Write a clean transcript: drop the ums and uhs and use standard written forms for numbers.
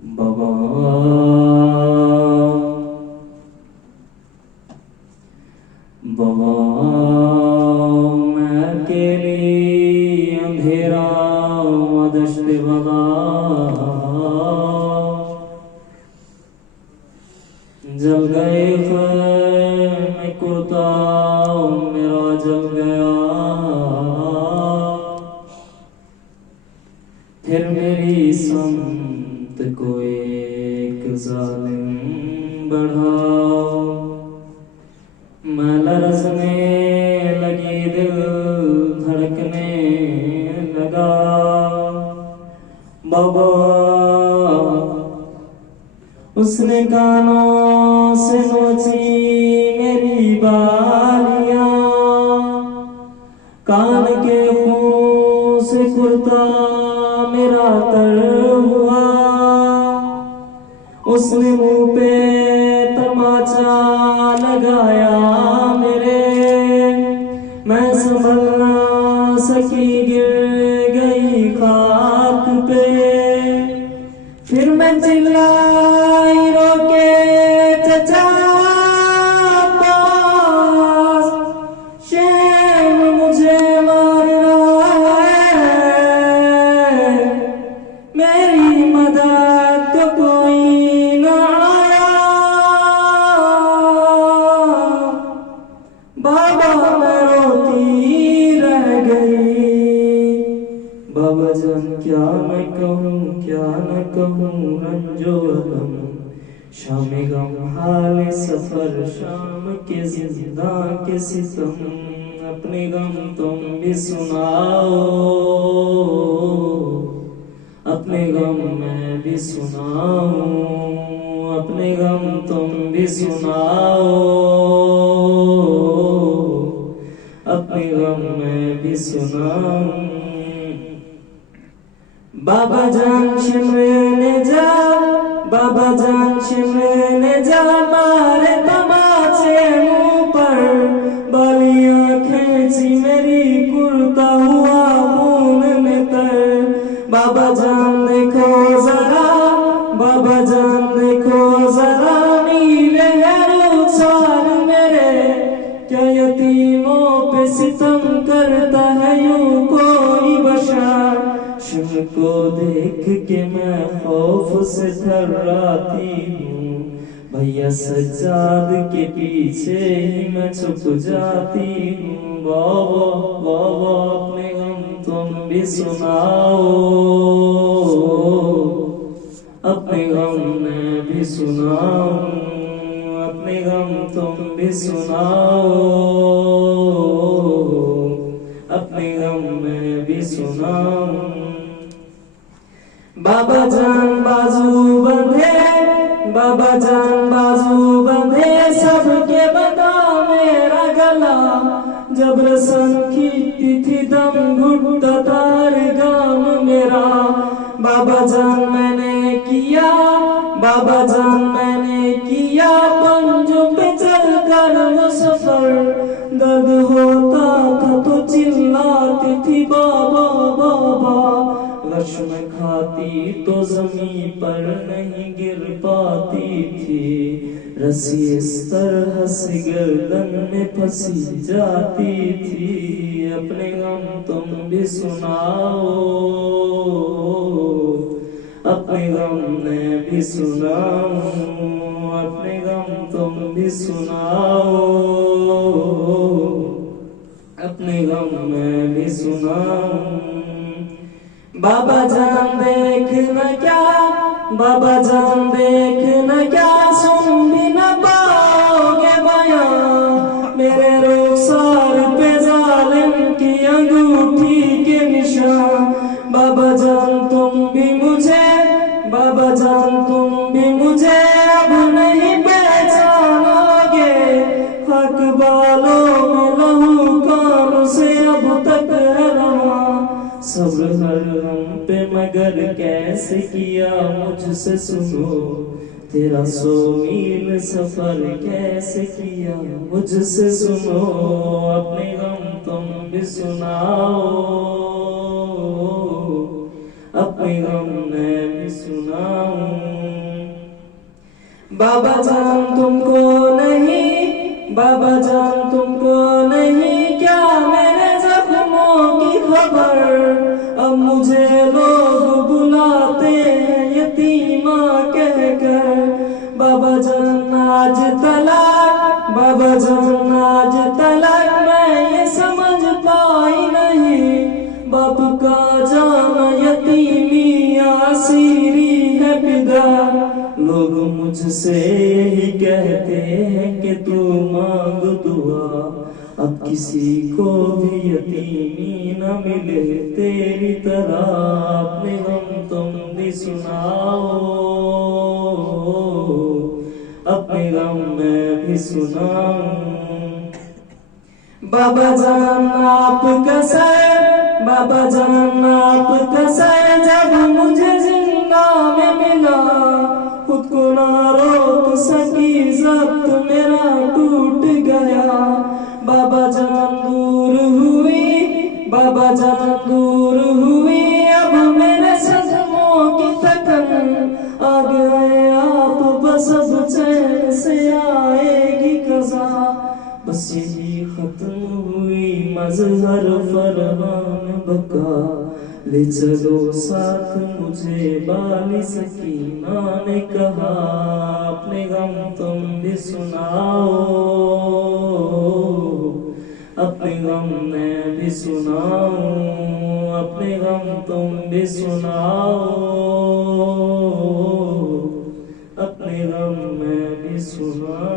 बाबा बाबा मैं अकेली अंधेरा दश्त बला जल गए मैं कुर्ता मेरा जल गया फिर मेरी संत को एक जालिम बढ़ाओ मैं लरसने लगी दिल धड़कने लगा बाबा उसने कानों से नोची मेरी बालियां कान के खून से कुर्ता मेरा तर हुआ उसने मुंह पे तमाचा लगाया मेरे मैं संभल ना सकी गिर गई खाक पे फिर मैं चिल्लाई रोके चचा अब्बास शैम मुझे मार रहा है मेरी मदद तो कोई ना आया बाबा मैं रोती रह गई बाबा जान क्या मैं कहूँ क्या न कहूँ रंजो अलम शाम गम हाल सफर शाम के जिंदा के सितम अपने गम तुम भी सुनाओ अपने गम मैं भी सुनाऊं अपने गम तुम भी सुनाओ अपने गम मैं भी सुनाऊं बाबा जान शिमरने जा बाबा जान शिमरने जा मारे तमाचे मुंह पर बालियां खींची मेरी कुर्ता हुआ खून में तर बाबा जान देखो जरा बाबा जान देखो जरा नीले रुखसार मेरे क्या यतीमों पे सितम करता है यूं कोई बशर शिम को देख के मैं खौफ से थर्राती हूँ भैया सज्जाद के पीछे ही मैं छुप जाती हूँ बाबा बाबा अपने गम तुम भी सुनाओ अपने गम मैं भी सुनाऊं अपने गम तुम भी सुनाओ अपने गम मैं भी सुनाऊं बाबा जान बाजू बंधे बाबा जान बाजू बंधे सबके बता मेरा गला जब रसन खींचती थी दम घुटता तार गाम मेरा बाबा जान मैंने किया बाबा जान मैंने किया पंजों पे चल कर वो सफर दर्द होता था तो चिल्लाती थी बाबा बाबा रश में खाती तो जमीन पर नहीं गिर पाती थी रस्सी इस तरह से गर्दन में फंसी जाती थी अपने गम तुम भी सुनाओ अपने गम मैं भी सुनाऊं अपने गम तुम भी सुनाओ अपने गम मैं भी सुनाऊं बाबा जान देखना क्या बाबा जान देखना क्या सुन भी न पाओगे बयां मेरे रुखसार पे जालिम की अंगूठी के निशान बाबा जान तुम भी मुझे बाबा जान तुम भी मुझे अब नहीं पहचानोगे हक बालों में लहू कानों से अब तक रवा सब्र हर हम पे मगर कैसे किया मुझसे सुनो तेरा 100 मील सफर कैसे किया मुझसे सुनो अपने गम तुम भी सुनाओ अपने गम मैं भी सुनाऊं। बाबा जान तुमको नहीं, बाबा जान तुमको नहीं क्या मेरे जख्मों की खबर। अब मुझे लोग बुलाते हैं यतीमा कहकर। बाबा जान आज तलाक, बाबा जान आज तलाक, मैं ये समझ पाई नहीं। बाप का जाना यतीमी आसीरी है पिदा। लोग मुझसे यही कहते हैं कि तू मांग दुआ। अब किसी को भी यतीमी न मिले तेरी तरह। अपने गम तुम भी सुनाओ, अपने गम मैं भी सुनाऊं। बाबा जान आप कसर, बाबा जान आप कसर, जब मुझे जिंदा में मिला खुद को ना रोक सकी, जब्त मेरा टूट गया। बाबा जान दूर हुई, बाबा जान दूर हुई, अब मेरे सदमों की थकन। आ गए आप बस अब चैन से आएगी कज़ा। बस यही खत्म हुई मजहर फरमान बका। ले चलो साथ मुझे बाली सकीना ने कहा। अपने गम तुम भी सुनाओ, अपने गम मैं भी सुनाऊं। अपने गम तुम भी सुनाओ, अपने गम मैं भी सुनाऊं।